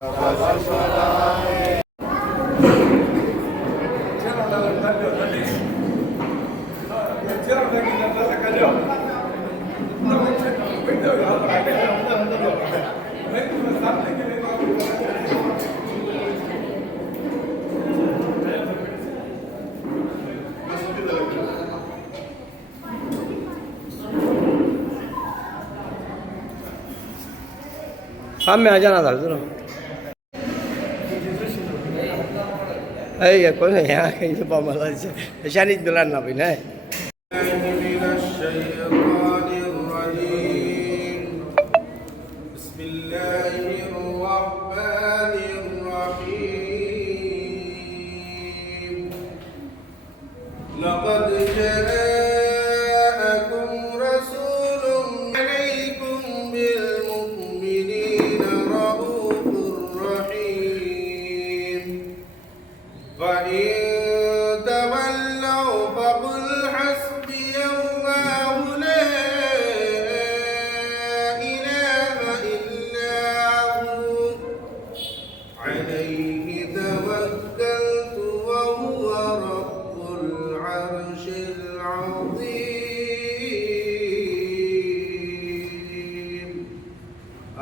सामने आ जाना था जरा। अरे कौन है यहाँ कहीं से पामला से शानी दुलान ना भी ना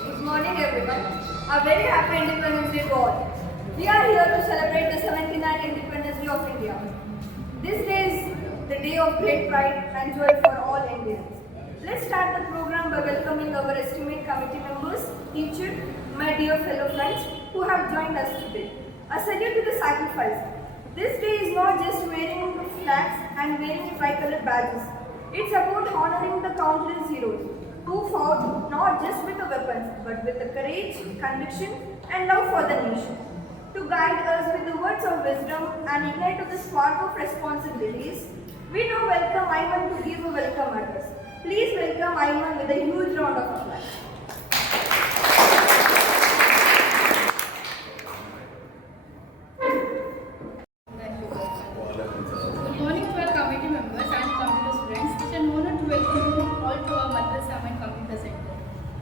Good morning everyone. A very happy Independence Day to all. We are here to celebrate the 79th Independence Day of India. This day is the day of great pride and joy for all Indians. Let's start the program by welcoming our esteemed committee members, teachers, my dear fellow friends who have joined us today. A salute to the sacrifice. This day is not just wearing flags and wearing tricolored badges. It's about honoring the countless heroes who fought not just with the weapons but with the courage, conviction and love for the nation. To guide us with the words of wisdom and ignite to the spark of responsibilities, we now welcome Ayman to give a welcome address. Please welcome Ayman with a huge round of applause. Good morning to our committee members and computer students. It's an honor to welcome you all to our Madrasa and Computer Center.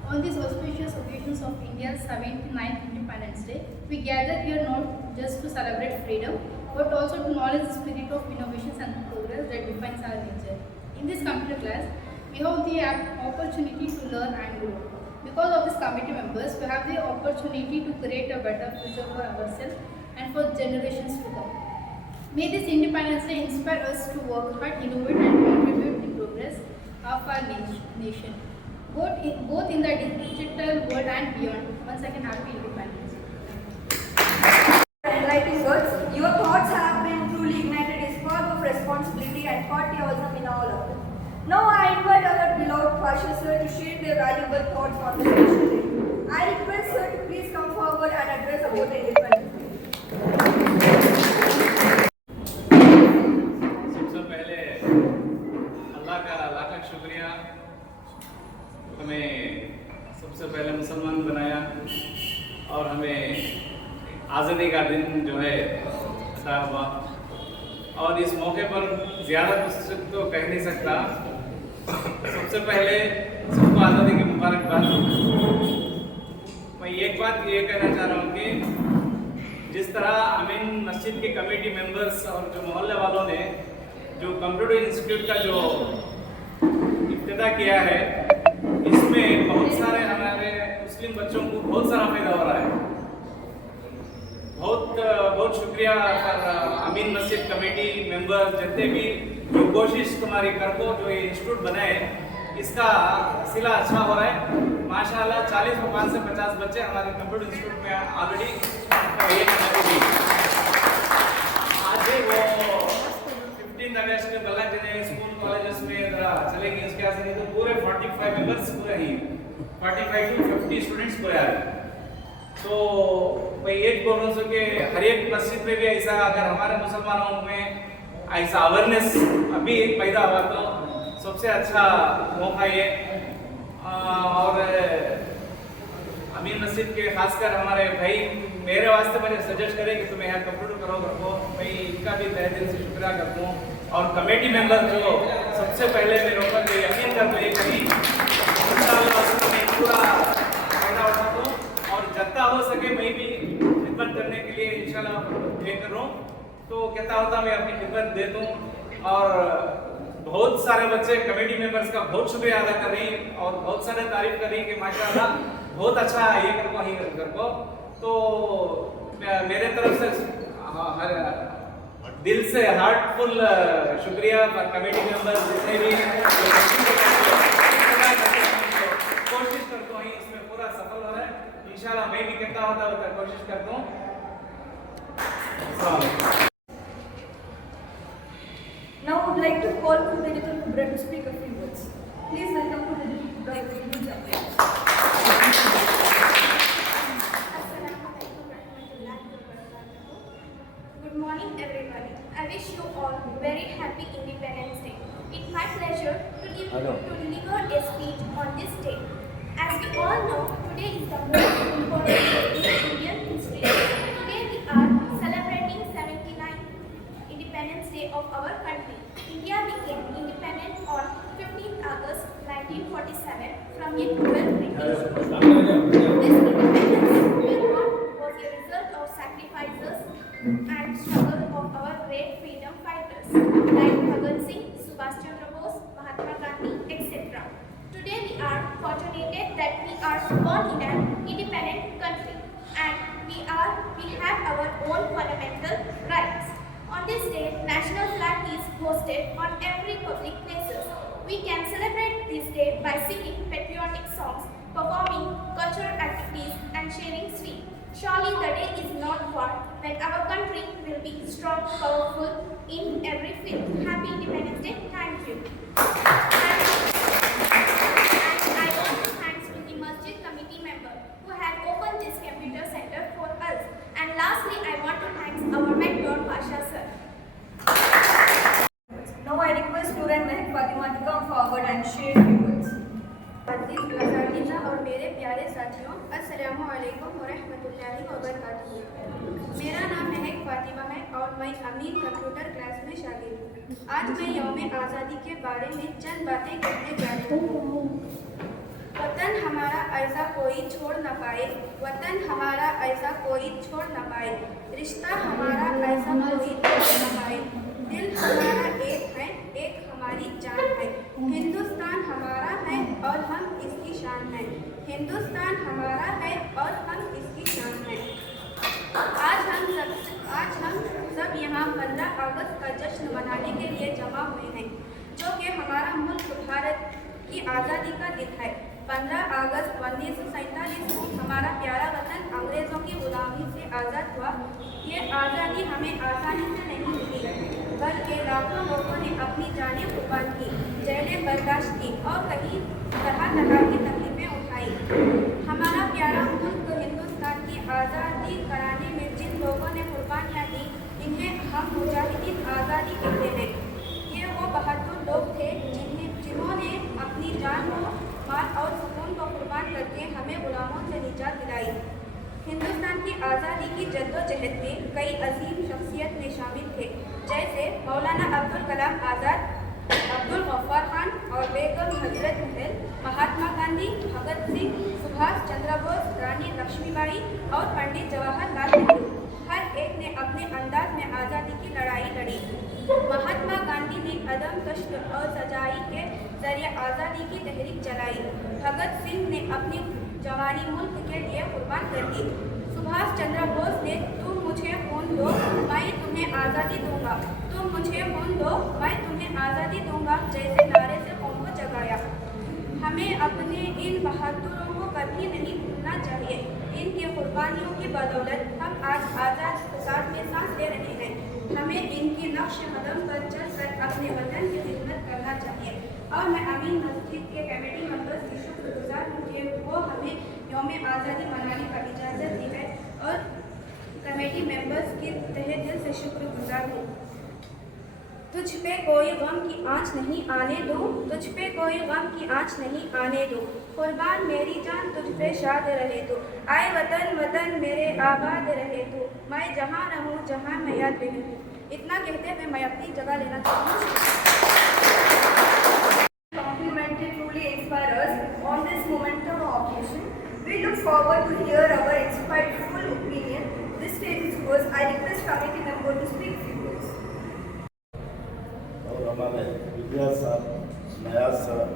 On these auspicious occasions of India's 79th Independence Day, we gather here not just to celebrate freedom, but also to acknowledge the spirit of innovations and progress that defines our nature. In this computer class, we have the opportunity to learn and grow. Because of these committee members, we have the opportunity to create a better future for ourselves and for generations to come. May this Independence Day inspire us to work hard, innovate and contribute to the progress of our nation, both in the digital world and beyond. Once again, happy Independence Day. Enlightening words, your thoughts have been truly ignited a spark of responsibility and patriotism in all of us. Now I invite our beloved Pasha sir to share their valuable thoughts on this special day. I request sir to please come forward and address about the Independence Day. सबसे पहले अल्लाह का लाख शुक्रिया, हमें सबसे पहले मुसलमान बनाया और हमें आज़ादी का दिन जो है अता हुआ। और इस मौके पर ज़्यादा कुछ तो कह नहीं सकता। सबसे पहले सबको आज़ादी की मुबारकबाद। मैं एक बात ये कहना चाह रहा हूँ कि जिस तरह अमीन मस्जिद के कमेटी मेंबर्स और जो मोहल्ले वालों ने जो कंप्यूटर इंस्टीट्यूट का जो इब्तिदा किया है, इसमें बहुत सारे हमारे मुस्लिम बच्चों को बहुत सारा फायदा हो रहा है। बहुत शुक्रिया अमीन मस्जिद कमेटी मेंबर्स, जितने भी जो कोशिश तुम्हारी कर को जो ये इंस्टीट्यूट बनाए, इसका सिला अच्छा हो रहा है माशाल्लाह। 40 से 50 बच्चे हमारे कंप्यूटर इंस्टीट्यूट में ऑलरेडी आज भी वो 15 अगस्त में बल्ला जने स्कूल कॉलेजेस में चलेंगे। उसके आगे नहीं तो पूरे 45 मेंबर्स पूरे ही 45 to 50 स्टूडेंट्स पूरे आ रहे हैं। तो मैं ये बोल रहा हूँ कि हर एक मस्जिद में भी ऐसा अगर हमारे मुसलमानों में ऐसा अवेयरनेस अभी पैदा हुआ तो सबसे अच्छा मौका ये। और अमीन मस्जिद के खासकर हमारे भाई मेरे वास्ते मुझे सजेस्ट करें कि तुम्हें यहाँ कंप्यूटर करो, मैं इनका भी तहे दिल से शुक्रिया करता हूँ। और कमेटी मेंबर जो सबसे पहले मेरे ऊपर जो यकीन कर ले कहीं मैं पूरा फायदा उठा दूँ और जितना हो सके मैं भी खिदमत करने के लिए इंशाल्लाह ये कर रहा हूँ। तो कहता होता मैं अपनी खिदमत दे दूँ और बहुत सारे बच्चे कमेटी मेंबर्स का बहुत शुक्रिया अदा कर रही हैं और बहुत सारे तारीफ कर रही हैं कि माशाल्लाह बहुत अच्छा है ये कर को। तो मेरे तरफ से हर दिल से हार्टफुल शुक्रिया कमेटी मेंबर्स जितने भी कोशिश करता हूँ इसमें पूरा सफल हो रहा है इंशाल्लाह। मैं भी कहता होता कोशिश करता हूँ। Now I would like to call Khudayyatul Kubra to speak a few words. Please welcome Khudayyatul Kubra. Good morning, everybody. I wish you all very happy Independence Day. It's my pleasure to deliver a speech on this day. As we all know, today is the most important day in Indian history. Today we are celebrating 79th Independence Day of our country. India became independent on 15th August 1947 from the 12th British. This independence was a result of sacrifices and struggle of our great freedom fighters like Bhagat Singh, Subhash Chandra Bose, Mahatma Gandhi, etc. Today we are fortunate that we are born in an independent country and we have our own fundamental rights. On this day, national flag is hosted on every public places. We can celebrate this day by singing patriotic songs, performing cultural activities and sharing sweets. Surely the day is not far when our country will be strong, powerful in every field. Happy Independence Day. Thank you. And I want to thank the Masjid Committee member who has opened this computer center for us. And lastly, I want to thank our mentor, Pasha sir. Now I request student Mehak Fatima to come forward and share a few words. अज़ीज़ और मेरे प्यारे साथियों, अस्सलामु अलैकुम व रहमतुल्लाहि व बरकातुहू। मेरा नाम महक फातिमा है और मैं अमीन कंप्यूटर क्लास में शागिर्द हूँ। आज मैं यौम आज़ादी के बारे में चंद बातें कहने जा रही हूँ। वतन हमारा ऐसा कोई छोड़ न पाए, वतन हमारा ऐसा कोई छोड़ न पाए, रिश्ता हमारा ऐसा कोई तोड़ न पाए, दिल हमारा एक है, एक हमारी जान है, हिंदुस्तान हमारा है और हम इसकी शान है, हिंदुस्तान हमारा है और हम इसकी शान है। आज हम सब यहाँ 15 अगस्त का जश्न मनाने के लिए जमा हुए हैं, जो कि हमारा मुल्क भारत की आज़ादी का दिन है। 15 अगस्त 1947 को हमारा प्यारा वतन अंग्रेज़ों की गुलामी से आज़ाद हुआ। ये आज़ादी हमें आसानी से नहीं मिली, बल्कि लाखों लोगों ने अपनी जानें कुर्बान की, जेलें बर्दाश्त की और कहीं तरह तरह की तकलीफें उठाई। हमारा प्यारा मुल्क हिंदुस्तान की आज़ादी कराने में जिन लोगों ने कुर्बानियाँ दी, इन्हें हम मुजाहिदीन आज़ादी कहते हैं। ये वो बहादुर लोग थे जिन्होंने अपनी जान को, माल और सुकून को कुर्बान करके हमें गुलामों से निजात दिलाई। हिंदुस्तान की आज़ादी की जद्दोजहद में कई अजीम शख्सियत में शामिल थे, जैसे मौलाना अब्दुल कलाम आज़ाद, अब्दुल गफ्फार खान और बेगम हजरत महल, महात्मा गांधी, भगत सिंह, सुभाष चंद्र बोस, रानी लक्ष्मीबाई और पंडित जवाहरलाल नेहरू। हर एक ने अपने अंदाज में आज़ादी की लड़ाई लड़ी। महात्मा गांधी ने अदम कष्ट और सच्चाई के जरिए आज़ादी की तहरीक चलाई। भगत सिंह ने अपनी जवानी मुल्क के लिए कुर्बान कर दी। सुभाष चंद्र बोस ने तुम मुझे खून दो, मैं तुम्हें आज़ादी दूंगा, तुम मुझे खून दो, मैं तुम्हें आज़ादी दूंगा जैसे नारे से कौम को जगाया। हमें अपने इन बहादुरों को कभी नहीं भूलना चाहिए। इनकी कुर्बानियों की बदौलत हम आज आज़ाद हिंदुस्तान में सांस ले रहे हैं। हमें इनकी नक्श कदम पर चलकर अपने वतन की खिदमत करना चाहिए। और मैं अमीन मस्जिद के कमेटी मेंबर्स की शुक्रगुजार हूँ कि वो हमें यौम आज़ादी मनाने का इजाज़त दी है और कमेटी मेंबर्स की तहे दिल से शुक्रगुजार हूँ। तुझ पे कोई गम की आँच नहीं आने दूँ, तुझ पे कोई गम की आँच नहीं आने दूँ, कुर्बान मेरी जान तुझ पे शाद रहे तू, आए वतन वतन मेरे आबाद रहे तू, मैं जहाँ रहूँ जहाँ मैं याद रहूँ। इतना कहते हुए मैं अपनी जगह लेना चाहती हूँ। Complimentary truly inspire us on this momentum occasion. We look forward to hear our insightful opinion. This stage is yours. I request committee member to speak few words. और हमारे विद्या साहब, नयाज साहब,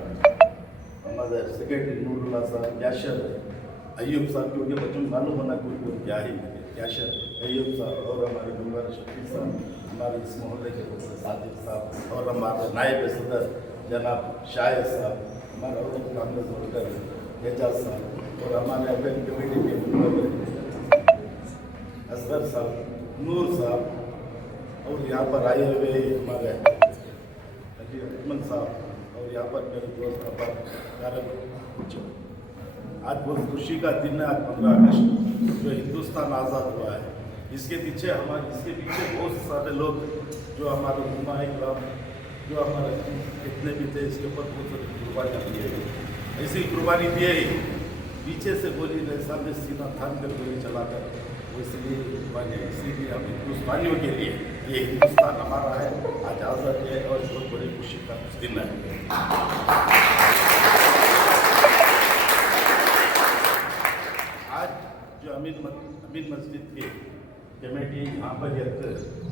हमारे सेक्रेटरी नूरुल्ला साहब, कैशियर अयूब साहब, क्योंकि बच्चों को मालूम होना कोई क्या ही कैशियर अयूब साहब, और हमारे गुलवार शफी साहब, हमारे इस मोहल्ले के सादिक साहब, और हमारे नायब सदर जनाब शाहिद साहब, हमारे और कांग्रेस वर्कर एजाज साहब, और हमारे अपेक्स कमेटी के मेंबर असगर साहब, नूर साहब, और यहाँ पर आए हुए हमारे अजमल साहब, और यहाँ पर मेरे दोस्त आज बहुत खुशी का दिन है। आज 15 अगस्त जो हिंदुस्तान आज़ाद हुआ है, इसके पीछे बहुत सारे लोग जो हमारे उम्मा इकराम जो हमारे कितने भी थे, इसके ऊपर बहुत सारी कुर्बानियाँ दिए गई। ऐसी कुर्बानी दिए ही पीछे से गोली नहीं, सामने सीना थाम कर गोली चलाकर, वो इसलिए कुर्बानी है। इसीलिए हम हिंदुस्तानियों के लिए ये हिंदुस्तान हमारा है, आज आज़ाद है और बहुत बड़ी खुशी का दिन है। आज जो अमीन मस्जिद की कमेटी यहाँ पर एक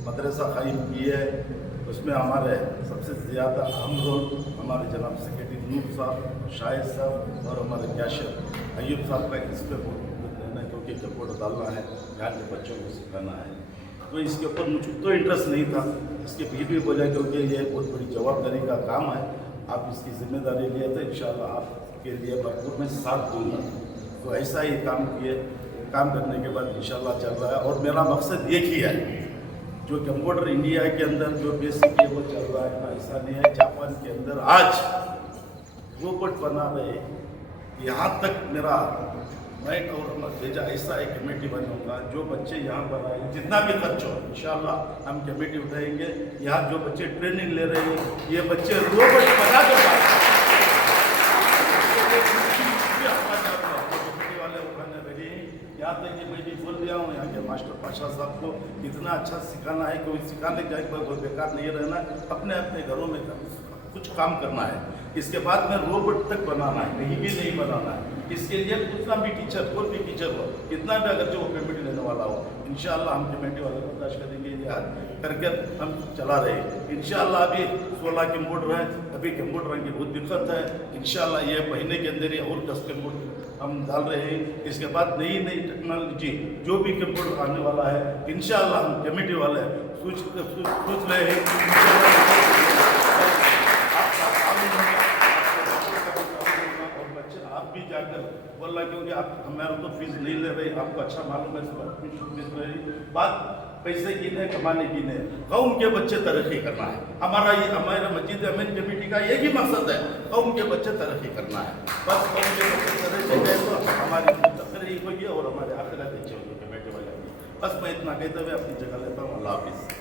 मदरसा कायम की है, उसमें हमारे सबसे ज़्यादा अहम रोल हमारे जनाब सेक्रेटरी नूर साहब, शाहिद साहब, और हमारे कैशियर अयूब साहब का इस पर बहुत देना, क्योंकि रिपोर्ट डालना है, यहाँ के बच्चों को सिखाना है। तो इसके ऊपर मुझे तो इंटरेस्ट नहीं था, इसके भी बोला क्योंकि ये बहुत बड़ी जवाबदारी का काम है, आप इसकी जिम्मेदारी लिए तो इंशाल्लाह आपके लिए भरपूर मैं साथ दूँगा। तो ऐसा ही काम किए, काम करने के बाद इंशाल्लाह चल रहा है। और मेरा मकसद एक ही है, जो कंप्यूटर इंडिया के अंदर जो बेसिक है वो चल रहा है ना, ऐसा नहीं है। जापान के अंदर आज रोबोट बना रहे, यहाँ तक मेरा मैं और भेजा ऐसा एक कमेटी बनाऊंगा, जो बच्चे यहाँ पर आए जितना भी खर्च हो इंशाल्लाह हम कमेटी उठाएंगे। यहाँ जो बच्चे ट्रेनिंग ले रहे हैं, ये बच्चे रोबोट बना कर यहाँ तक कि मैं भी बोल दिया हूँ यहाँ के मास्टर पाशा साहब को, इतना अच्छा सिखाना है, कोई सिखाने जाए कोई बेकार नहीं रहना, अपने अपने घरों में कुछ काम करना है। इसके बाद में रोबोट तक बनाना है, कहीं भी नहीं बनाना है। इसके लिए कितना भी टीचर, कोई भी टीचर हो, कितना भी अगर जो वो पेमेंट लेने वाला हो, इंशाल्लाह हम कमेटी वाले बर्दाश्त करेंगे। ये करके हम चला रहे हैं इंशाल्लाह। अभी 16 कंप्यूटर है, अभी कंप्यूटर की बहुत दिक्कत है। इंशाल्लाह ये महीने के अंदर ही और 10 कंप्यूटर हम डाल रहे हैं। इसके बाद नई टेक्नोलॉजी जो भी कंप्यूटर आने वाला है, इंशाल्लाह हम कमेटी वाले सोच रहे हैं। और बच्चे आप भी जाकर बोला, क्योंकि आप हमारा तो फीस नहीं ले रहे, आपको अच्छा मालूम है बात पैसे की नहीं, कमाने की नहीं, कौम के बच्चे तरक्की करना है। हमारा मस्जिद अमीन कमेटी का एक ही मकसद है, कौम के बच्चे तरक्की करना है। बस कौम के बच्चे तरक्की गए तो हमारी तकरीर होगी और हमारे आखिरत अच्छे होगी कमेटी वाले। बस मैं इतना कहते हुए अपनी जगह लेता हूँ। अल्लाह हाफिज़।